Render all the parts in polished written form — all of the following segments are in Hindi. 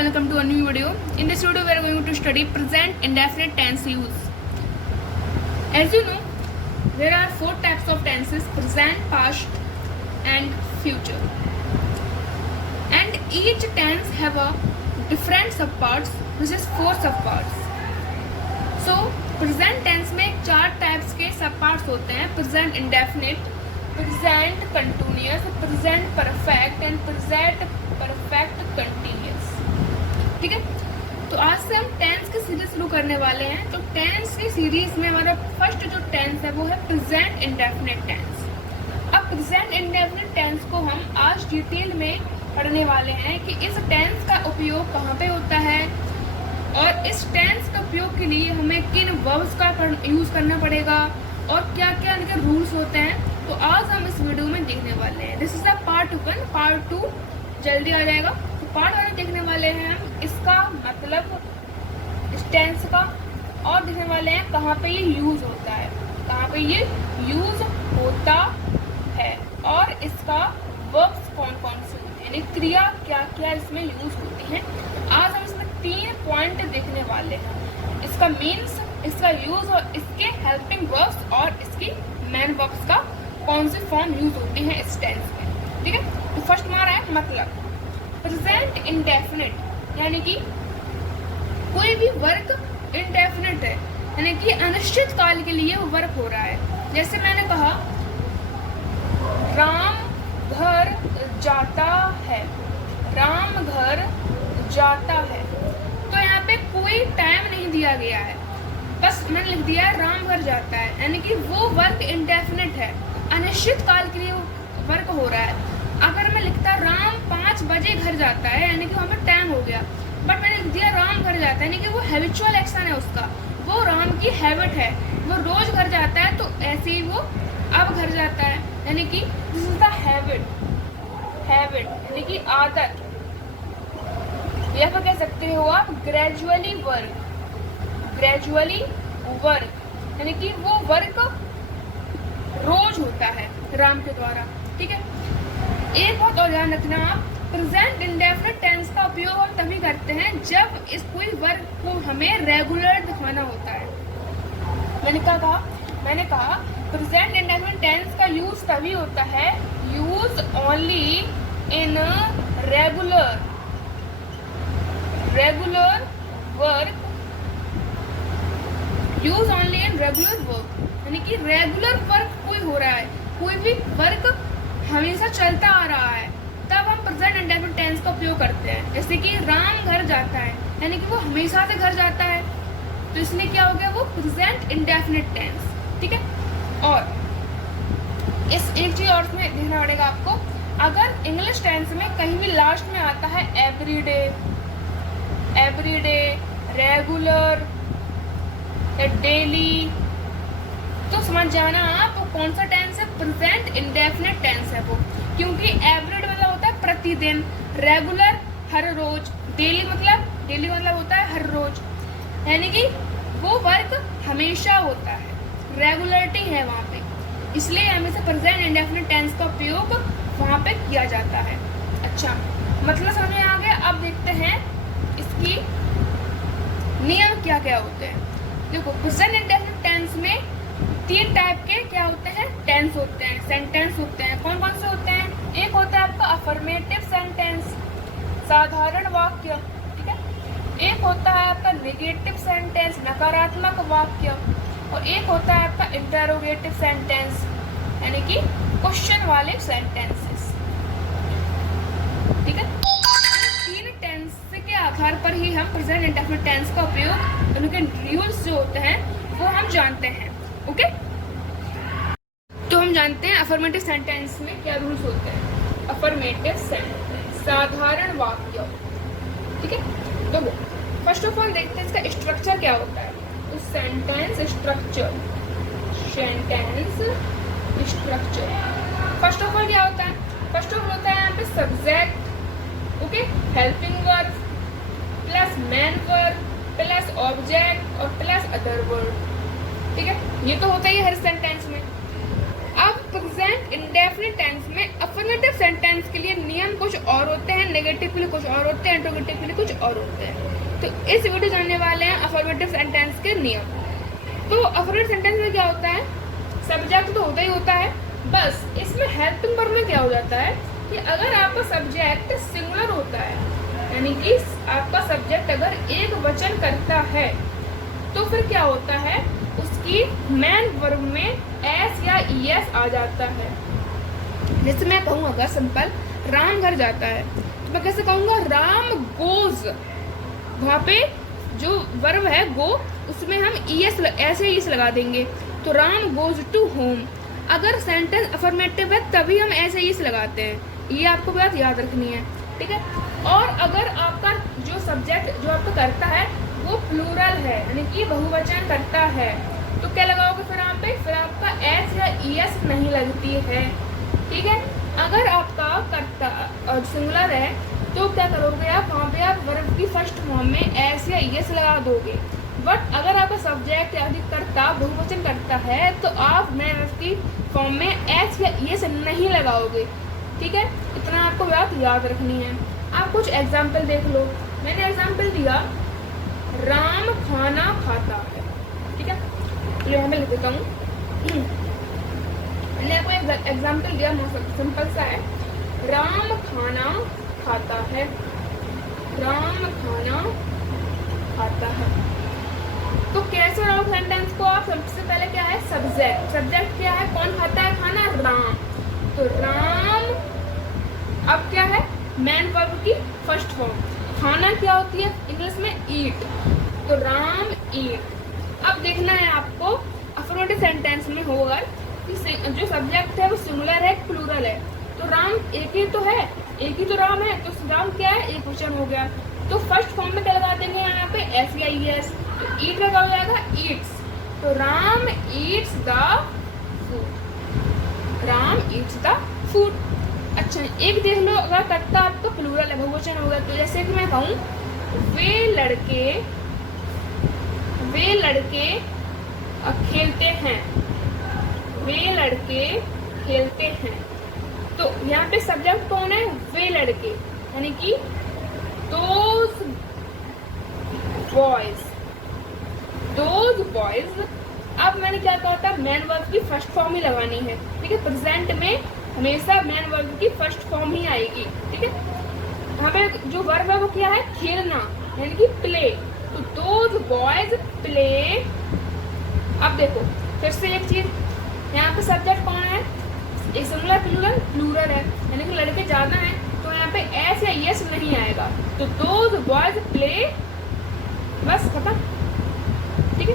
welcome to a new video. In this video we are going to study present indefinite tense use. As you know, there are four types of tenses: present, past and future. And each tense have a different subparts, which is four subparts. So present tense में चार types के subparts होते हैं: present indefinite, present continuous, present perfect and present perfect continuous. ठीक है, तो आज से हम टेंस की सीरीज शुरू करने वाले हैं. तो टेंस की सीरीज में हमारा फर्स्ट जो टेंस है वो है प्रेजेंट इंडेफिनिट टेंस. अब प्रेजेंट इंडेफिनिट टेंस को हम आज डिटेल में पढ़ने वाले हैं कि इस टेंस का उपयोग कहाँ पे होता है और इस टेंस के उपयोग के लिए हमें किन वर्ब्स का यूज़ करना पड़ेगा और क्या क्या इनके रूल्स होते हैं. तो आज हम इस वीडियो में देखने वाले हैं. This is the part 1. Part 2 जल्दी आ जाएगा. तो पार्ट 1 देखने वाले हैं हम इसका मतलब इस टेंस का, और देखने वाले हैं कहाँ पे ये यूज़ होता है, कहाँ पे ये यूज़ होता है और इसका वर्ब्स कौन कौन से होते हैं, यानी क्रिया क्या क्या इसमें यूज़ होती हैं. आज हम इसमें 3 पॉइंट देखने वाले हैं: इसका मीन्स, इसका यूज़ और इसके हेल्पिंग वर्ब्स और इसकी मेन वर्ब्स का कौन सी फॉर्म यूज़ होती हैं इस टेंस में. ठीक है, तो फर्स्ट हमारा है मतलब प्रेजेंट इंडेफिनिट, यानी कि कोई भी वर्क इंडेफिनिट है, यानी कि अनिश्चित काल के लिए वो वर्क हो रहा है. जैसे मैंने कहा राम घर जाता है, राम घर जाता है, तो यहाँ पे कोई टाइम नहीं दिया गया है, बस मैंने लिख दिया है राम घर जाता है, यानी कि वो वर्क इंडेफिनिट है, अनिश्चित काल के लिए वर्क हो रहा है. अगर मैं लिखता राम 5 बजे घर जाता है, यानी कि वहाँ पे टाइम हो गया, बट मैंने लिख दिया राम घर जाता है, यानी कि वो हैबिचुअल एक्शन है उसका, वो राम की हैबिट है, वो रोज घर जाता है, तो ऐसे ही वो अब घर जाता है, यानी कि this is the habit, habit यानी कि आदत. या फिर कह सकते हो आप ग्रेजुअली वर्क, ग्रेजुअली वर्क यानी कि वो वर्क रोज होता है राम के द्वारा. ठीक है, एक बात और ध्यान रखना आप, प्रेजेंट इंडेफिनिट टेंस का उपयोग हम तभी करते हैं जब इस कोई वर्क को हमें रेगुलर दिखाना होता है. मैंने कहा प्रेजेंट इंडेफिनिट टेंस का यूज तभी होता है, use only in regular work, use only in regular work, यानी कि रेगुलर वर्क कोई हो रहा है, कोई भी वर्क हमेशा चलता आ रहा है, तब हम प्रेजेंट इंडेफिनिट टेंस का उपयोग करते हैं. जैसे कि राम घर जाता है, यानी कि वो हमेशा से घर जाता है, तो इसलिए क्या हो गया, वो प्रेजेंट इंडेफिनिट टेंस. ठीक है, और इस एक चीज और में देखना पड़ेगा आपको, अगर इंग्लिश टेंस में कहीं भी लास्ट में आता है एवरीडे, रेगुलर या डेली, तो समझ जाना आप वो कौन सा टेंस है, प्रेजेंट इंडेफिनिट टेंस है वो, क्योंकि एवरीडे मतलब होता है प्रतिदिन, रेगुलर हर रोज, डेली मतलब होता है हर रोज, यानी कि वो वर्क हमेशा होता है, रेगुलरिटी है वहाँ पे, इसलिए हमेशा प्रेजेंट इंडेफिनिट टेंस का उपयोग वहाँ पे किया जाता है. अच्छा, मतलब समझ में आ गया. अब देखते हैं इसकी नियम क्या क्या होते हैं. देखो, प्रेजेंट इंडेफिनिट टेंस में 3 टाइप के क्या होते हैं, टेंस होते हैं, सेंटेंस होते हैं. कौन कौन से होते हैं? एक होता है आपका अफर्मेटिव सेंटेंस, साधारण वाक्य. ठीक है, एक होता है आपका नेगेटिव सेंटेंस, नकारात्मक वाक्य, और एक होता है आपका इंटरोगेटिव सेंटेंस, यानी कि क्वेश्चन वाले सेंटेंसेस. ठीक है, 3 टेंस के आधार पर ही हम प्रेजेंट इंडेफिनिट टेंस का उपयोग, उनके रूल्स जो होते हैं वो हम जानते हैं. ओके, तो हम जानते हैं अफर्मेटिव सेंटेंस में क्या रूल्स होते हैं. अफर्मेटिव सेंटेंस, साधारण वाक्य. ठीक है, तो फर्स्ट ऑफ ऑल देखते हैं इसका स्ट्रक्चर क्या होता है. तो sentence structure, first of all क्या होता है, फर्स्ट ऑफ ऑल होता है यहाँ पे subject, okay, helping verb plus main verb plus object और प्लस अदर वर्ब. ठीक है, ये तो होता ही है हर सेंटेंस में. अब प्रेजेंट इंडेफिनिट टेंस में अफर्मेटिव सेंटेंस के लिए नियम कुछ और होते हैं, नेगेटिव के लिए कुछ और होते हैं, इंट्रोगेटिव के लिए कुछ और होते हैं। तो इस वीडियो जानने वाले हैं अफर्मेटिव सेंटेंस के नियम। तो अफर्मेटिव सेंटेंस में क्या होता है, सब्जेक्ट तो होता ही होता है, बस इसमें हेल्पिंग वर्ब में क्या हो जाता है कि अगर आपका सब्जेक्ट सिंगुलर होता है, यानी कि आपका सब्जेक्ट अगर एक वचन करता है, तो फिर क्या होता है, उसकी मेन वर्ब में एस या ईएस आ जाता है। जैसे मैं कहूँ अगर सिंपल राम घर जाता है, तो मैं कैसे कहूँगा, राम गोज, वहाँ पे जो वर्ब है गो, उसमें हम ईएस ऐसे ईएस लगा देंगे, तो राम गोज टू होम। अगर सेंटेंस अफर्मेटिव है तभी हम ऐसे ईएस लगाते हैं, ये आपको बात याद रखनी है, ठीक है। और अगर आपका जो सब्जेक्ट जो आपका करता है वो प्लूरल है, यानी कि बहुवचन करता है, तो क्या लगाओगे फिर यहाँ पे, फिर आपका एस या ईएस नहीं लगती है, ठीक है। अगर आपका करता सिंगुलर है तो क्या करोगे आप, वहाँ पे आप वर्ब की फर्स्ट फॉर्म में एस या ईएस लगा दोगे। बट अगर आपका सब्जेक्ट या कर्ता बहुवचन करता है तो आप नए वर्ब की फॉर्म में एस या ईएस नहीं लगाओगे, ठीक है। इतना आपको बात याद रखनी है। आप कुछ एग्जाम्पल देख लो, मैंने एग्जाम्पल दिया राम खाना खाता है, ठीक है, ये वहाँ पे लिख देता हूँ। मैंने आपको एक एग्जाम्पल दिया, सिंपल सा है, राम खाना खाता है, राम खाना खाता है। तो कैसे बनाओ सेंटेंस को आप, सबसे पहले क्या है, सब्जेक्ट, सब्जेक्ट क्या है, कौन खाता है खाना, राम, तो राम, अब क्या है, मेन वर्ब की फर्स्ट फॉर्म, खाना क्या होती है इंग्लिश में, ईट, तो राम ईट। अब देखना है आपको अफर्मेटिव सेंटेंस में होगा कि जो सब्जेक्ट है वो सिंगुलर है प्लूरल है, तो राम एक ही तो है, एक ही तो राम है, तो राम क्या है, एक वचन हो गया, तो फर्स्ट फॉर्म में क्या लगा देंगे यहाँ पे एस या ईएस, तो ईट लगा हो जाएगा ईट्स, तो Ram eats the food, Ram eats the food. अच्छा एक देख लो, अगर करता आपका प्लूरल है बहुवचन होगा, तो जैसे कि मैं कहूँ वे लड़के खेलते हैं, वे लड़के खेलते हैं, तो यहाँ पे सब्जेक्ट कौन है, वे लड़के, यानी कि दोज बॉयज। अब मैंने क्या कहा था, मेन वर्ब की फर्स्ट फॉर्म ही लगानी है, ठीक है, प्रेजेंट में हमेशा मेन वर्ब की फर्स्ट फॉर्म ही आएगी, ठीक है। यहाँ पे जो वर्ब है वो क्या है, खेलना, यानी कि प्ले, तो दोज बॉयज प्ले। अब देखो फिर से एक चीज, यहाँ पे सब्जेक्ट कौन है, एक सिंगुलर प्लूरल है, यानी कि लड़के ज्यादा हैं, तो यहाँ पे एस या यस नहीं आएगा, तो दोज बॉयज प्ले, बस खत्म, ठीक है,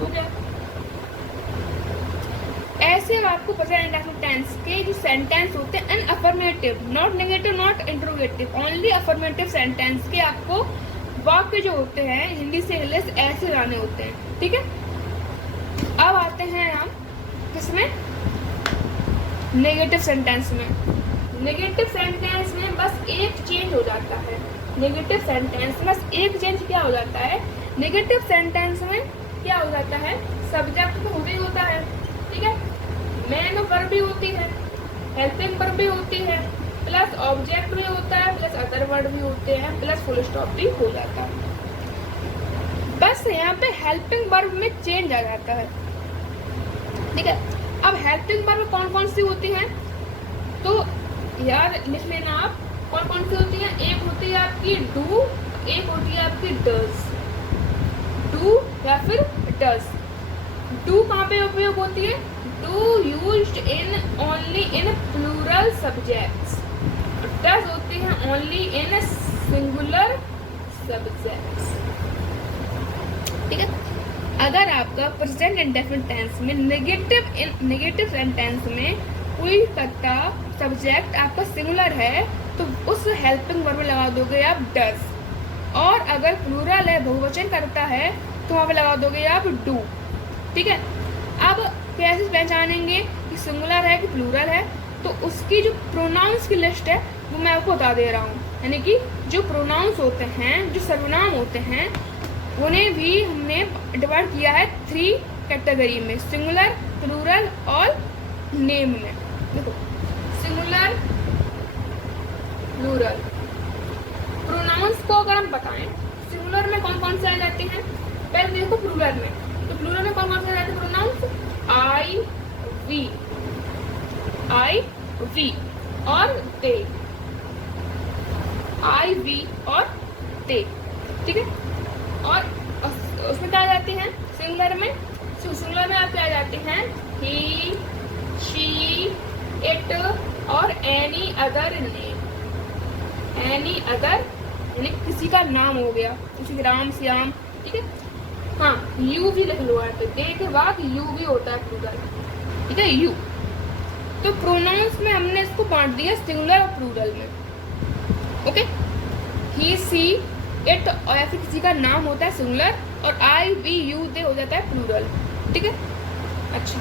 हो गया। ऐसे आपको प्रेजेंट इंडेफिनिट टेंस के जो सेंटेंस होते हैं an affirmative, not negative not interrogative, only affirmative sentence के आपको वाक्य जो होते हैं हिंदी से इंग्लिश ऐसे लाने होते हैं, ठीक है। अब आते हैं हम किसमें, नेगेटिव सेंटेंस में। नेगेटिव सेंटेंस में बस एक चेंज हो जाता है, नेगेटिव सेंटेंस में बस एक चेंज क्या हो जाता है, नेगेटिव सेंटेंस में क्या हो जाता है, सब्जेक्ट तो होता ही होता है, ठीक है, मेन वर्ब भी होती है, हेल्पिंग वर्ब भी होती है, प्लस ऑब्जेक्ट भी होता है, प्लस अदर वर्ड भी होते हैं, प्लस फुल स्टॉप भी हो जाता है। बस यहाँ पे हेल्पिंग वर्ब में चेंज आ जाता है, ठीक है। अब हेल्पिंग वर्ब कौन कौन सी होती हैं, तो यार लिख लेना आप, कौन कौन सी होती हैं, एक होती है आपकी डू, एक होती है आपकी डज, डू या फिर डज। डू कहाँ पे उपयोग होती है, do used in only in plural subjects, does होती है ओनली इन सिंगुलर सब्जेक्ट्स, ठीक है। अगर आपका प्रेजेंट इंडेफिनिट टेंस में नेगेटिव सेंटेंस में कोई कर्ता सब्जेक्ट आपका सिंगुलर है तो उस हेल्पिंग वर्ब में लगा दोगे आप डज, और अगर प्लूरल है बहुवचन करता है तो वहाँ पे लगा दोगे आप डू, ठीक है। अब कैसे पहचानेंगे कि सिंगुलर है कि प्लूरल है, तो उसकी जो प्रोनाउंस की लिस्ट है वो मैं आपको बता दे रहा हूँ, यानी कि जो प्रोनाउंस होते हैं, जो सर्वनाम होते हैं, उन्हें भी हमने डिवाइड किया है 3 कैटेगरी में, सिंगुलर, प्लूरल और नेम में। देखो सिंगुलर प्लूरल प्रोनाउंस को अगर हम बताएं, सिंगुलर में कौन कौन से आ जाते हैं, पहले देखो प्लूरल में, तो प्लूरल में कौन कौन से आ जाते हैं प्रोनाउंस, आई वी और दे, आई वी और दे, ठीक है। और उसमें क्या आ जाते हैं सिंगुलर में, सिंगुलर में आपके आ जाते हैं ही, शी, इट और any other name, any other यानी किसी का नाम हो गया, किसी राम श्याम, ठीक है। हाँ यू भी लिख लो यहाँ पे, दे के बाद यू भी होता है प्लूरल, ठीक है, यू। तो प्रोनाउंस में हमने इसको बांट दिया सिंगुलर और प्लूरल में, ओके। ही, सी, इट और या फिर किसी का नाम होता है सिंगुलर, और आई, वी, यू, दे हो जाता है प्लूरल, ठीक है। अच्छा,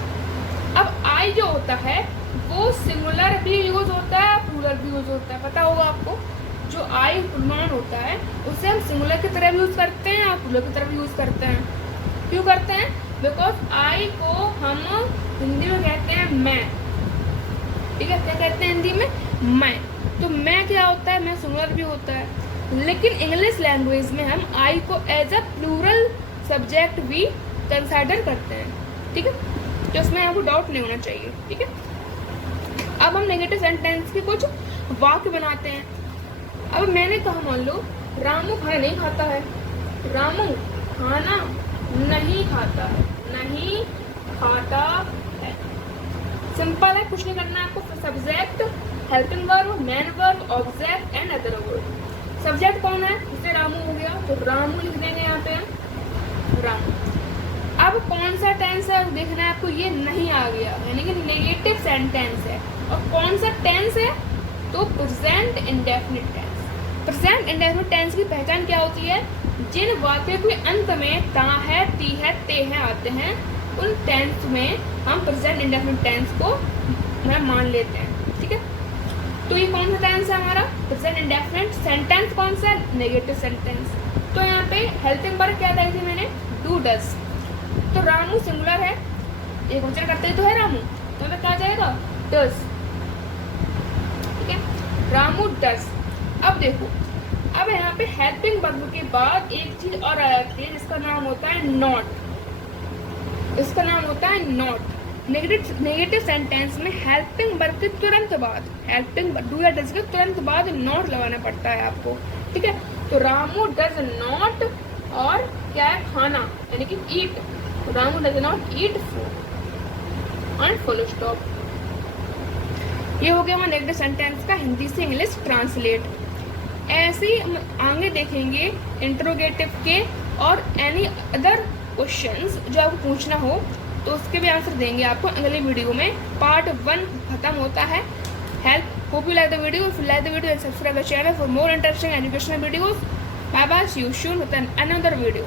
अब आई जो होता है वो सिंगुलर भी यूज होता है, प्लूरल भी यूज होता है, पता होगा आपको। जो आई प्रोनाउन होता है उसे हम सिंगुलर की तरह भी यूज करते हैं और प्लूरल की तरह भी यूज करते हैं। क्यों करते हैं, बिकॉज आई को हम हिंदी में कहते हैं मैं, ठीक है, क्या कहते हैं हिंदी में, मैं। तो मैं क्या होता है, मैं सिंगुलर भी होता है, लेकिन इंग्लिश लैंग्वेज में हम आई को एज अ प्लूरल सब्जेक्ट भी कंसिडर करते हैं, ठीक है। तो उसमें आपको डाउट नहीं होना चाहिए, ठीक है। अब हम नेगेटिव सेंटेंस के कुछ वाक्य बनाते हैं। अब मैंने कहा, मान लो रामू खाना नहीं खाता है, रामू खाना नहीं खाता है, नहीं खाता है, सिंपल है, कुछ नहीं करना है आपको। Subject, helping verb, main verb, object and other verb. Subject कौन है, जैसे रामू हो गया तो रामू लिख देंगे यहाँ पे, रामू। अब कौन सा टेंस है देखना है आपको, ये नहीं आ गया यानी कि नेगेटिव सेंटेंस है। और कौन सा टेंस है, तो present indefinite tense. Present indefinite tense की पहचान क्या होती है, जिन वाक्य के अंत में ता है, ती है, ते है आते हैं, उन टेंस में हम प्रेजेंट इंडेफिनिट टेंस को मान लेते हैं, ठीक है। तो ये कौन सा टेंस है हमारा, प्रेजेंट इंडेफिनिट। सेंटेंस कौन सा है, नेगेटिव सेंटेंस। तो यहाँ पे हेल्पिंग वर्ब क्या दी थी मैंने, डू, डज। तो रामू सिंगुलर है, एक वचन करते ही तो है रामू, तो क्या आ जाएगा, डज, ठीक है, रामू डज। अब देखो, अब यहाँ पे हेल्पिंग वर्ब के बाद एक चीज और आ जाती है जिसका नाम होता है नॉट, इसका नाम होता है नॉट। नेगेटिव सेंटेंस में हेल्पिंग वर्ब के तुरंत बाद, हेल्पिंग डू या डज के तुरंत बाद नॉट लगाना पड़ता है आपको, ठीक है। तो रामू डज नॉट, और क्या है, खाना यानी कि eat, Ramu does not eat food and full stop. ये हो गया हमारा नेगेटिव सेंटेंस का हिंदी से इंग्लिश ट्रांसलेट। ऐसे ही आगे देखेंगे इंट्रोगेटिव के और एनी अदर क्वेश्चंस जो आपको पूछना हो तो उसके भी आंसर देंगे आपको अगले वीडियो में। पार्ट 1 खत्म होता है। Help, hope you like the video. If you like the video and subscribe the channel for more interesting educational videos. Bye bye, see you soon with another video.